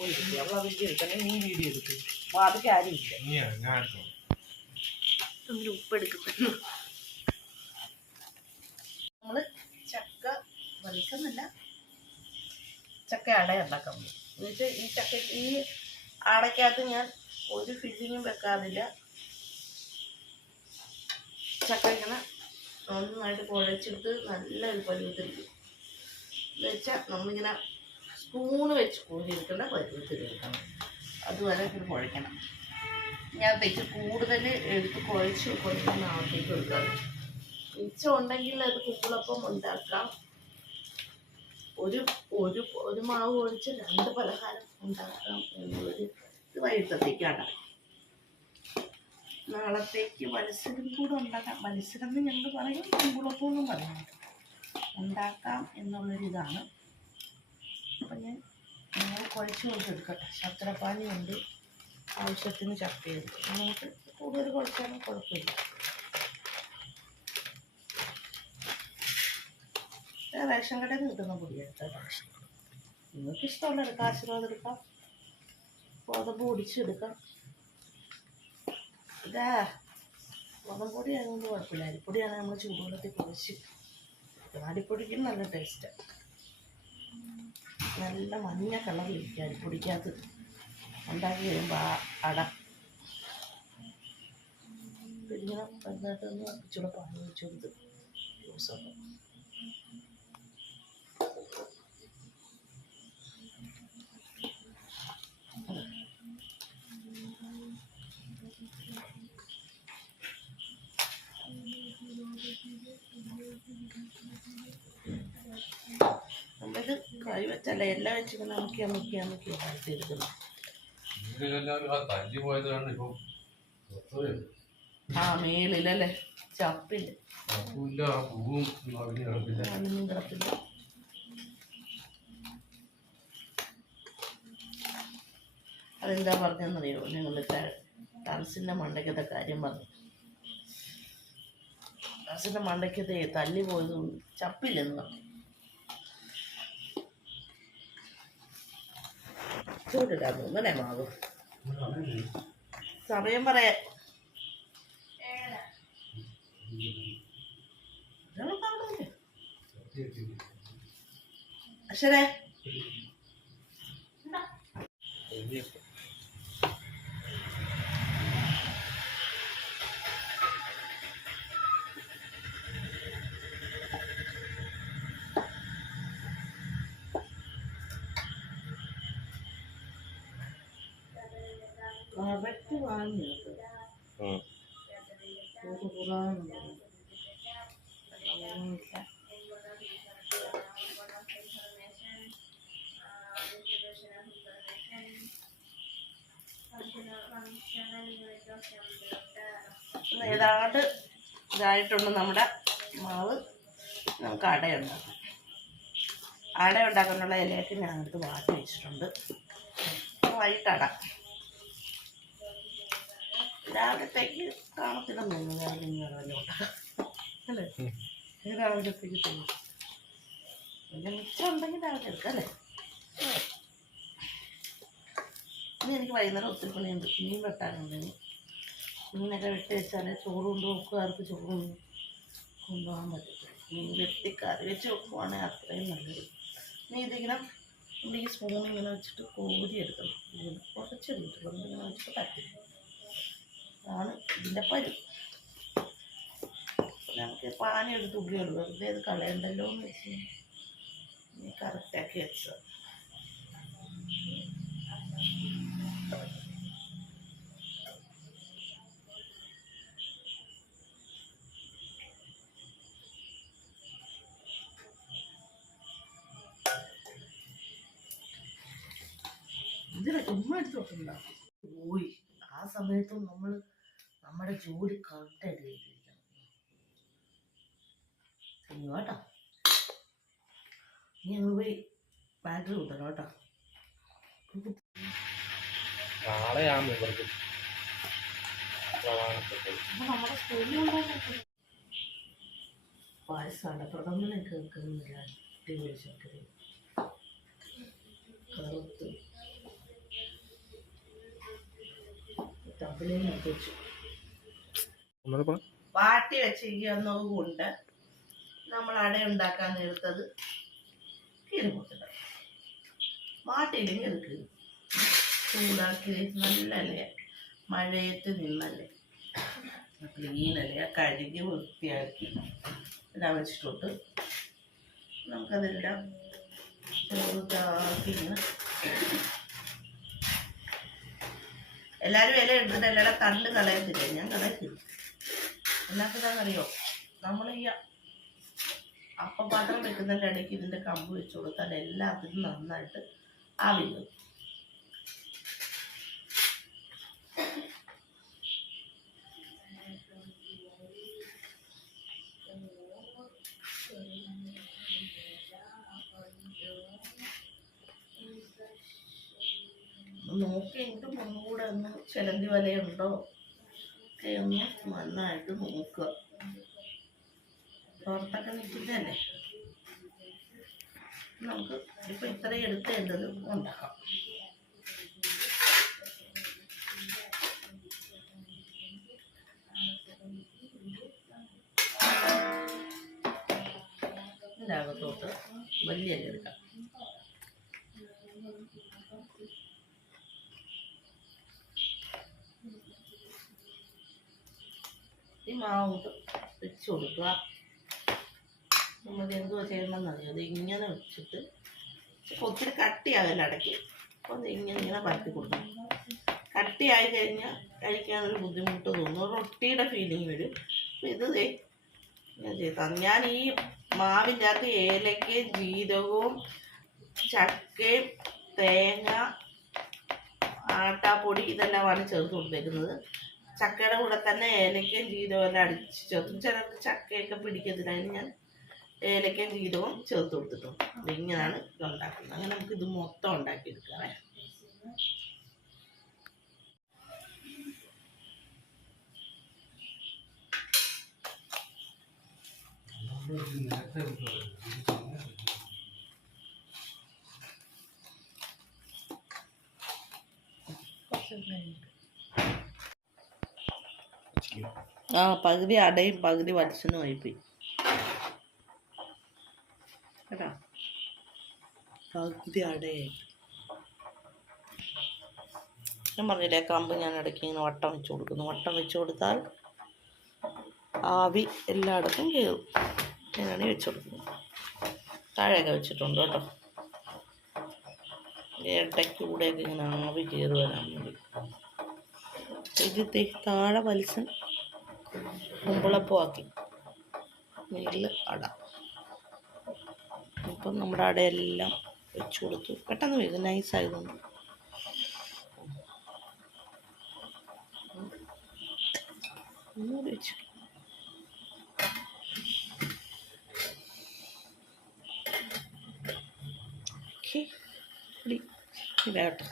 നീ വീഡിയോ എടുക്കും അപ്പോൾ അത് കാര്യമില്ല. ഉപ്പ് എടുക്കുന്നു. നമ്മൾ ചക്ക വലിക്കുന്നില്ല, ചക്ക അട ഉണ്ടാക്കാൻ പോകും. എന്നുവെച്ചാൽ ഈ ചക്ക ഈ അടയ്ക്കകത്ത് ഞാൻ ഒരു ഫില്ലിങ്ങും വെക്കാറില്ല. ചക്ക ഇങ്ങനെ നന്നായിട്ട് കുഴച്ചിട്ട് നല്ലൊരു പരുവത്തിരിക്കും. എന്ന് വെച്ചാൽ നമ്മളിങ്ങനെ സ്പൂണ് വെച്ച് കോരിയെടുക്കേണ്ട പരുവത്തിലെടുക്കണം. അതുവരെ ഇത് കുഴയ്ക്കണം. ഞാൻ തെച്ച് കൂടുതൽ എടുത്ത് കുഴയ്ക്കുന്ന ആവശ്യത്തേക്ക് എടുക്കാം. മിച്ചം ഉണ്ടെങ്കിൽ അത് കുമ്പിളപ്പം ഉണ്ടാക്കാം. ഒരു മാവ് ഒഴിച്ച് 2 പലഹാരം ഉണ്ടാക്കാം എന്നുള്ളൊരു ഇത് വൈകിട്ടത്തേക്കാണ്. നാളത്തേക്ക് മത്സരം കൂടെ ഉണ്ടാക്കാം. മത്സരം എന്ന് ഞങ്ങൾ പറയും, കുമ്പിളപ്പമെന്നും പറയാം. ഉണ്ടാക്കാം എന്നുള്ളൊരിതാണ്. അപ്പം ഞാൻ കുഴച്ച് കൊടുത്തെടുക്കട്ടെ. ശർക്കരപ്പാനിയുണ്ട്, ആവശ്യത്തിന് ചക്കയുണ്ട്. നമുക്ക് കൂടുതൽ കുഴച്ചാലും കുഴപ്പമില്ല. റേഷൻ കടയിൽ നിന്ന് കിട്ടുന്ന പൊടിയെടുക്കാം. നിങ്ങൾക്ക് ഇഷ്ടമുള്ള എടുക്കാം. ആശീർവാദം എടുക്കാം, ഗോതമ്പ് പൊടിച്ചെടുക്കാം. ഇതാ ഗോതമ്പ് പൊടി ആയതുകൊണ്ട് കുഴപ്പമില്ല. അരിപ്പൊടിയാണെങ്കിൽ നമ്മൾ ചൂടുവെള്ളത്തിൽ കുഴച്ച് അരിപ്പൊടിക്കും നല്ല ടേസ്റ്റാണ്. നല്ല മഞ്ഞ കളറിലിരിക്കുക അരിപ്പൊടിക്കകത്ത്. ഉണ്ടാക്കി കഴിയുമ്പോൾ ആ അട പിരിഞ്ഞ വലുതായിട്ടൊന്ന് ഇച്ചിരി പാനി വെച്ച് കൊടുത്ത് ജ്യൂസൊക്കെ നമ്മളിത് കറി വെച്ചല്ല എല്ലാം വെച്ചിട്ട് നമുക്ക് എടുക്കണം. ആ മേളിലല്ലേ ചപ്പില്ല, കിടപ്പില്ല. അതെന്താ പറഞ്ഞെന്നറിയോ? ഞങ്ങൾ ടറസിൻ്റെ മണ്ടയ്ക്കത്തെ കാര്യം പറഞ്ഞു. ടറസിൻ്റെ മണ്ടയ്ക്കത്തെ തല്ലി പോയതുകൊണ്ട് ചപ്പില്ലെന്ന് പറഞ്ഞു. ചൂടിടാൻ തോന്നണേ മാവ്. സമയം പറയാ. അക്ഷരേ കറക്റ്റ് വാങ്ങി ഏതാണ്ട് ഇതായിട്ടുണ്ട് നമ്മുടെ മാവ്. നമുക്ക് അടയുണ്ടാക്കാം. അട ഉണ്ടാക്കാനുള്ള ഇലയൊക്കെ ഞാൻ എടുത്ത് മാറ്റി വെച്ചിട്ടുണ്ട്. വൈകിട്ടട രാവിലത്തേക്ക് കാണത്തില്ലെന്ന് തോന്നുന്നു. രാവിലെ ഉണ്ടാക്കാം അല്ലേ? രാവിലത്തേക്ക് തോന്നും. പിന്നെ മിച്ചം ഉണ്ടെങ്കിൽ രാവിലെ എടുക്കാം അല്ലേ? ഇനി എനിക്ക് വൈകുന്നേരം ഒത്തിരി പണിയുണ്ട്. മീൻ വെട്ടാനുണ്ട്. മീനൊക്കെ വെട്ടി വെച്ചാൽ ചോറ് കൊണ്ട് വെക്കുകാർക്ക് ചോറ് കൊണ്ടുപോകാൻ പറ്റത്തില്ല. മീൻ വെട്ടി കറി വെച്ച് വെക്കുവാണെങ്കിൽ അത്രയും നല്ലത്. ഇനി ഇതിങ്ങനെ ഈ സ്പൂൺ ഇങ്ങനെ വെച്ചിട്ട് കോരി എടുക്കണം. കുറച്ചെടുത്തിട്ടുള്ളൂ. ഇങ്ങനെ വെച്ചിട്ട് പറ്റില്ല. അതാണ് ഇതിൻ്റെ പരി. ഞങ്ങൾക്ക് പാനി എടുത്ത് ഉള്ളിയുള്ളൂ. വെറുതെ ഇത് കളയണ്ടല്ലോ എന്ന് വെച്ച് ഇനി കറക്റ്റാക്കി വെച്ചത്. ഇതിനെ ചുമ്മാ എടുത്ത് വെക്കുന്നുണ്ടാവും. പോയി ആ സമയത്തും നമ്മൾ നമ്മുടെ ജോലി കറക്റ്റായിട്ട് ചെയ്തിരിക്കണം. ചെയ്യും കേട്ടോ. ഇനി ഞങ്ങൾ പോയി ബാറ്ററി കൂട്ടണം കേട്ടോ. നമ്മുടെ സ്കൂളിൽ പായസമാണ്. പ്രഥമനൊക്കെ വെക്കുന്നില്ല. അടിപൊളി ശർക്കര കറുത്ത് അടുപ്പിലേക്ക് നിർത്തി വെച്ചു. വാട്ടി വെച്ചിരിക്കുന്നത് കൊണ്ട് നമ്മൾ അട ഉണ്ടാക്കാൻ നേരത്തത് കീറിപ്പൊട്ടില്ല. വാട്ടിയില്ലെങ്കിൽ അത് കീറി ചൂടാക്കി നല്ലല്ലേ, മഴയത്ത് നിന്നല്ലേ, ക്ലീനല്ലേ, കഴുകി വൃത്തിയാക്കി എല്ലാം വെച്ചിട്ടുണ്ട്. നമുക്കതെല്ലാം ചെറുതാക്കി ഇങ്ങനെ എല്ലാവരും ഇല എടുത്തിട്ട് എല്ലാവരുടെ തണ്ട് കളയത്തില്ലേ, ഞാൻ കളയത്തില്ല. എന്നാക്കതാണെന്നറിയോ, നമ്മൾ ഈ അപ്പപാത്രം വെക്കുന്നതിൻ്റെ ഇടയ്ക്ക് ഇതിൻ്റെ കമ്പ് വെച്ച് കൊടുത്താൽ എല്ലാത്തിനും നന്നായിട്ട് ആവി വരും. നോക്കിയിട്ട് ഒന്നുകൂടെ ഒന്ന് ചിലന്തി വലയുണ്ടോ ഒക്കെ ഒന്ന് നന്നായിട്ട് നോക്കുക. പുറത്തൊക്കെ നിൽക്കുന്നതല്ലേ. നമുക്ക് ഇപ്പം ഇത്രയും എടുത്തേണ്ടത് ഉണ്ടാക്കാം. ഇതിനകത്തോട്ട് വലിയ എടുക്കാം. ഈ മാവോട്ട് വെച്ച് കൊടുക്കുക. നമുക്ക് എന്തോ ചെയ്യണമെന്നറിയോ, അത് ഇങ്ങനെ വെച്ചിട്ട് ഒത്തിരി കട്ടിയാകല്ല അടയ്ക്ക്. അപ്പോൾ അത് ഇങ്ങനെ പരത്തി കൊടുക്കണം. കട്ടിയായി കഴിഞ്ഞാൽ കഴിക്കാനൊരു ബുദ്ധിമുട്ട് തോന്നും, റൊട്ടിയുടെ ഫീലിംഗ് വരും. അപ്പോൾ ഇത് ഞാൻ ചെയ്താൽ ഞാൻ ഈ മാവിൻ്റെ അകത്ത് ഏലക്കയും ജീരകവും ചക്കയും തേങ്ങ ആട്ടാപ്പൊടി ഇതെല്ലാമാണ് ചേർത്ത് കൊടുത്തേക്കുന്നത്. ചക്കയുടെ കൂടെ തന്നെ ഏലക്കയും ജീരകവും എല്ലാം അടിച്ച് ചേർത്ത്. ചിലർക്ക് ചക്കയൊക്കെ പിടിക്കത്തില്ല, അതിന് ഞാൻ ഏലക്കയും ജീരകവും ചേർത്ത് കൊടുത്തിട്ടുണ്ട്. ഇങ്ങനെയാണ് ഇത് ഉണ്ടാക്കുന്നത്. അങ്ങനെ നമുക്ക് ഇത് മൊത്തം ഉണ്ടാക്കിയെടുക്കാവേ. പകുതി അടയും പകുതി വത്സനും ആയിപ്പോയി കേട്ടോ. പകുതി അടയായി. ഞാൻ പറഞ്ഞില്ലേ, കമ്പ് ഞാൻ ഇടയ്ക്ക് ഇങ്ങനെ വട്ടം വെച്ച് കൊടുക്കുന്നു. വട്ടം വെച്ച് കൊടുത്താൽ ആവി എല്ലായിടത്തും കയറും. ഞാനാണ് വെച്ച് കൊടുക്കുന്നത്. താഴെയൊക്കെ വെച്ചിട്ടുണ്ട് കേട്ടോ, ഇടയ്ക്കൂടെയൊക്കെ ഇങ്ങനെ ആവി കയറി വരാൻ വേണ്ടി. ഇത് താഴെ വത്സൻ കുമ്പളപ്പമാക്കി, മേളിൽ അട. ഇപ്പം നമ്മുടെ അടയെല്ലാം വെച്ച് കൊടുത്തു. പെട്ടെന്ന് വരും, നൈസായതുകൊണ്ട്. ഒന്നുകൂടി വെച്ചു. ഓക്കെ, ഇതാട്ടോ.